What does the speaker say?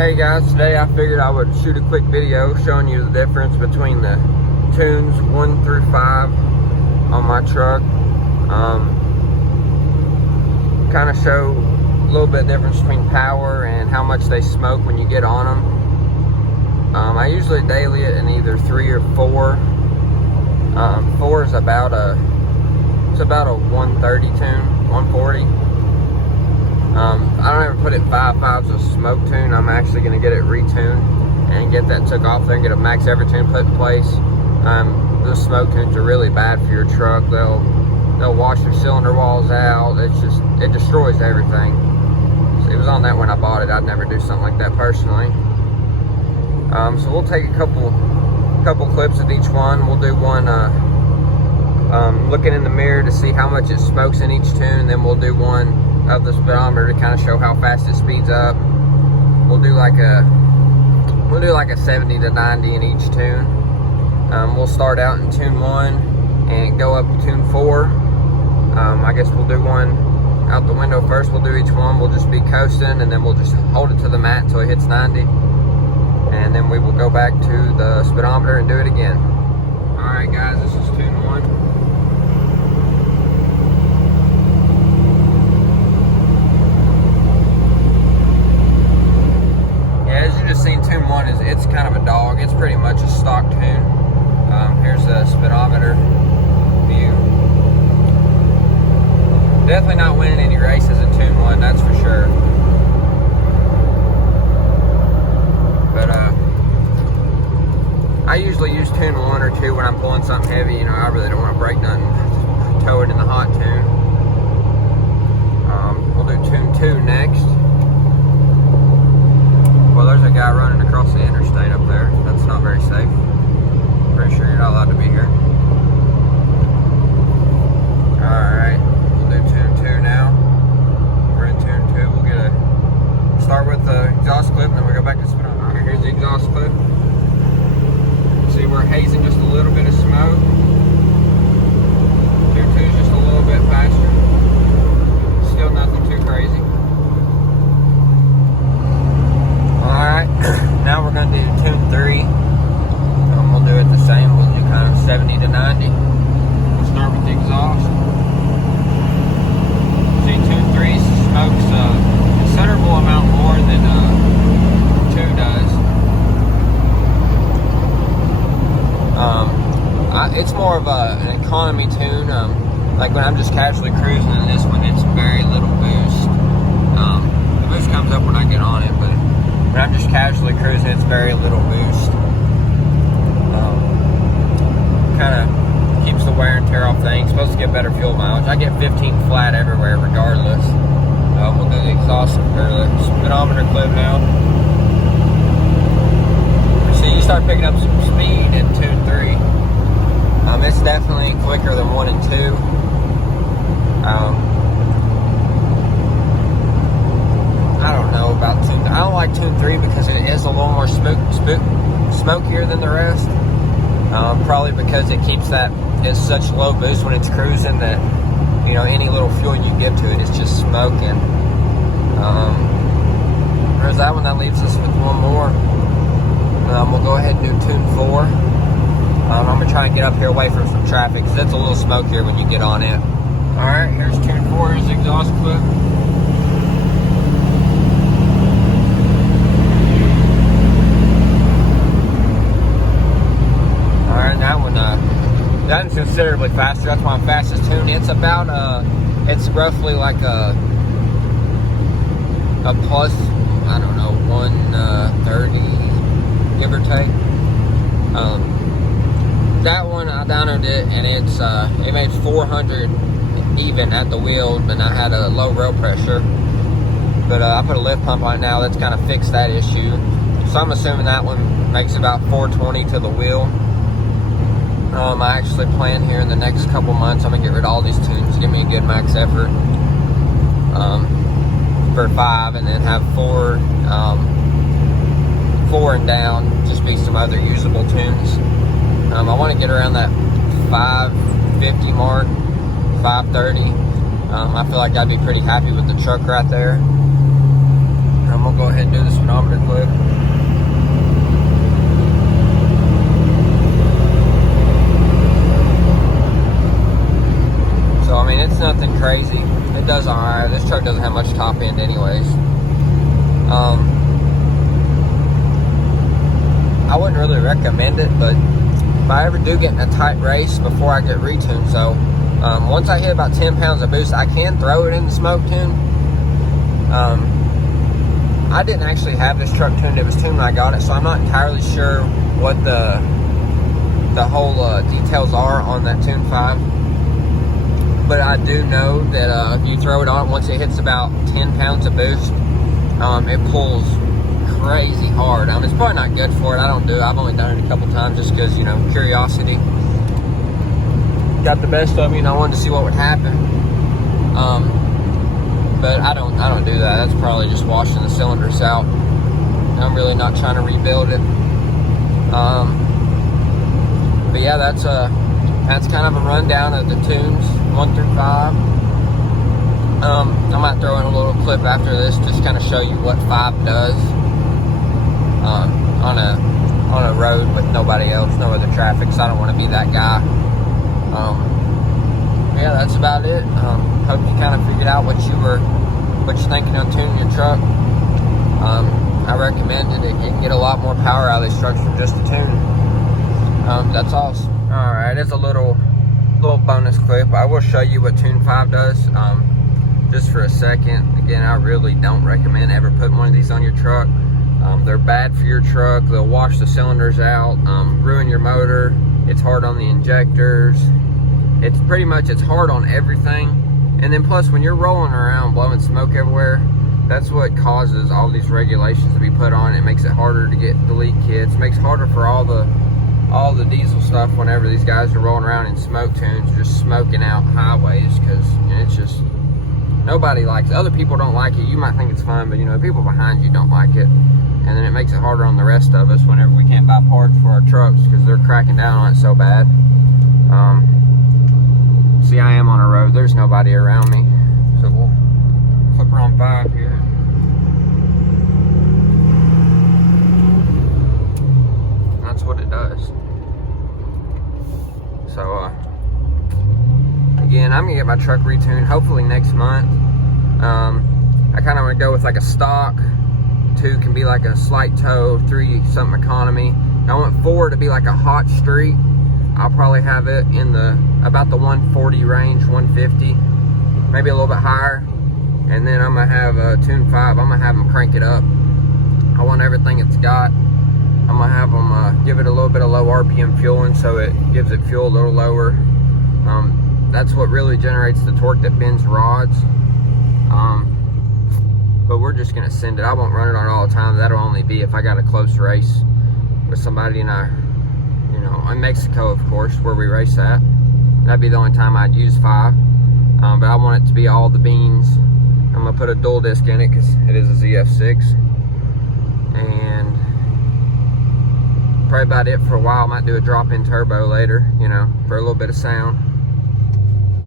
Hey guys, today I figured I would shoot a quick video showing you the difference between the tunes 1 through 5 on my truck. Kind of show a little bit difference between power and how much they smoke when you get on them. I usually daily it in either 3 or 4. 4 is about a 130 tune, 140. I don't ever put it 5.5's a smoke tune. I'm actually going to get it retuned and get that took off there and get a max ever tune put in place. Those smoke tunes are really bad for your truck. They'll wash your cylinder walls out. It destroys everything. So it was on that when I bought it. I'd never do something like that personally. So we'll take a couple clips of each one. We'll do one looking in the mirror to see how much it smokes in each tune. Then we'll do one of the speedometer to kind of show how fast it speeds up. We'll do like a 70 to 90 in each tune. We'll start out in tune 1 and go up to tune 4. I guess we'll do one out the window first. We'll do each one. We'll just be coasting, and then we'll just hold it to the mat until it hits 90, and then we will go back to the speedometer and do it again. All right, guys, this is tune 1. Seen tune 1 it's kind of a dog. It's pretty much a stock tune. Here's the speedometer view. Definitely not winning any races in tune 1, that's for sure. But I usually use tune 1 or 2 when I'm pulling something heavy. You know, I really don't want to break nothing. Tow it in the hot tune. We'll do tune 2 next. Well, there's a guy running across the interstate up there. That's not very safe. Pretty sure you're not allowed to be here. Alright, we'll do tune 2 now. We're in tune 2. We'll start with the exhaust clip, and then we'll go back to speedometer. Alright, here's the exhaust clip. See, we're hazing just a little bit of smoke. Tune 2 is just a little bit faster. Still nothing too crazy. Alright, now we're going to do tune 3. We'll do it the same. We'll do kind of 70 to 90. We'll start with the exhaust. See, tune 3 smokes a considerable amount more than 2 does. It's more of an economy tune. Like when I'm just casually cruising in this one, it's very little boost. The boost comes up when I get on it, but when I'm just casually cruising, it's very little boost. Kind of keeps the wear and tear off things. Supposed to get better fuel mileage. I get 15 flat everywhere regardless. We'll do the exhaust or the speedometer clip now. See, you start picking up some speed in tune 3. It's definitely quicker than 1 and 2. I don't know about tune. I don't like tune 3 because it is a little more smokier than the rest. Probably because it keeps it's such low boost when it's cruising that, you know, any little fuel you give to it is just smoking. Whereas that one, that leaves us with one more. We'll go ahead and do tune 4. I'm gonna try and get up here away from some traffic because it's a little smokier when you get on it. All right, here's tune 4. Here's the exhaust clip. That one's considerably faster. That's my fastest tune. It's about it's roughly like a plus, I don't know, 130, give or take. That one I downloaded it, and it made 400 even at the wheel, and I had a low rail pressure. But I put a lift pump on it now. That's kind of fixed that issue. So I'm assuming that one makes about 420 to the wheel. I actually plan here in the next couple months, I'm going to get rid of all these tunes, give me a good max effort for 5, and then have 4 and down, just be some other usable tunes. I want to get around that 550 mark, 530. I feel like I'd be pretty happy with the truck right there. We'll go ahead and do the speedometer clip. nothing crazy. It does alright. This truck doesn't have much top end anyways. I wouldn't really recommend it, but if I ever do get in a tight race before I get retuned, so once I hit about 10 pounds of boost, I can throw it in the smoke tune. I didn't actually have this truck tuned. It was tuned when I got it, so I'm not entirely sure what the whole details are on that Tune 5. But I do know that if you throw it on, once it hits about 10 pounds of boost, it pulls crazy hard. It's probably not good for it. I don't do it. I've only done it a couple times just because, you know, curiosity got the best of me and I wanted to see what would happen. But I don't do that. That's probably just washing the cylinders out. I'm really not trying to rebuild it. But yeah, that's kind of a rundown of the tunes 1 through 5. I might throw in a little clip after this, just kind of show you what 5 does on a road with nobody else, no other traffic. So I don't want to be that guy. Yeah, that's about it. Hope you kind of figured out what you're thinking on tuning your truck. I recommend it. You can get a lot more power out of these trucks from just a tune. That's all. All right, it's a little bonus clip. I will show you what Tune 5 does. Just for a second. Again, I really don't recommend ever putting one of these on your truck. They're bad for your truck. They'll wash the cylinders out, ruin your motor. It's hard on the injectors. It's hard on everything. And then plus, when you're rolling around blowing smoke everywhere, that's what causes all these regulations to be put on. It makes it harder to get delete kits. It makes it harder for all the diesel stuff whenever these guys are rolling around in smoke tunes, just smoking out highways, because it's just, nobody likes it. Other people don't like it. You might think it's fun, but you know, the people behind you don't like it. And then it makes it harder on the rest of us whenever we can't buy parts for our trucks because they're cracking down on it so bad. See, I am on a road. There's nobody around me. So we'll flip her on 5 here. That's what it does. So, again, I'm gonna get my truck retuned hopefully next month. I kind of want to go with like a stock. 2 can be like a slight tow, 3 something economy. I want 4 to be like a hot street. I'll probably have it in about the 140 range, 150, maybe a little bit higher. And then I'm gonna have a Tune 5. I'm gonna have them crank it up. I want everything it's got. I'm gonna have them give it a little bit of low RPM fueling, so it gives it fuel a little lower. That's what really generates the torque that bends rods. But we're just gonna send it. I won't run it on all the time. That'll only be if I got a close race with somebody and in Mexico, of course, where we race at. That'd be the only time I'd use 5. But I want it to be all the beans. I'm gonna put a dual disc in it because it is a ZF6. And probably about it for a while. I might do a drop-in turbo later, for a little bit of sound.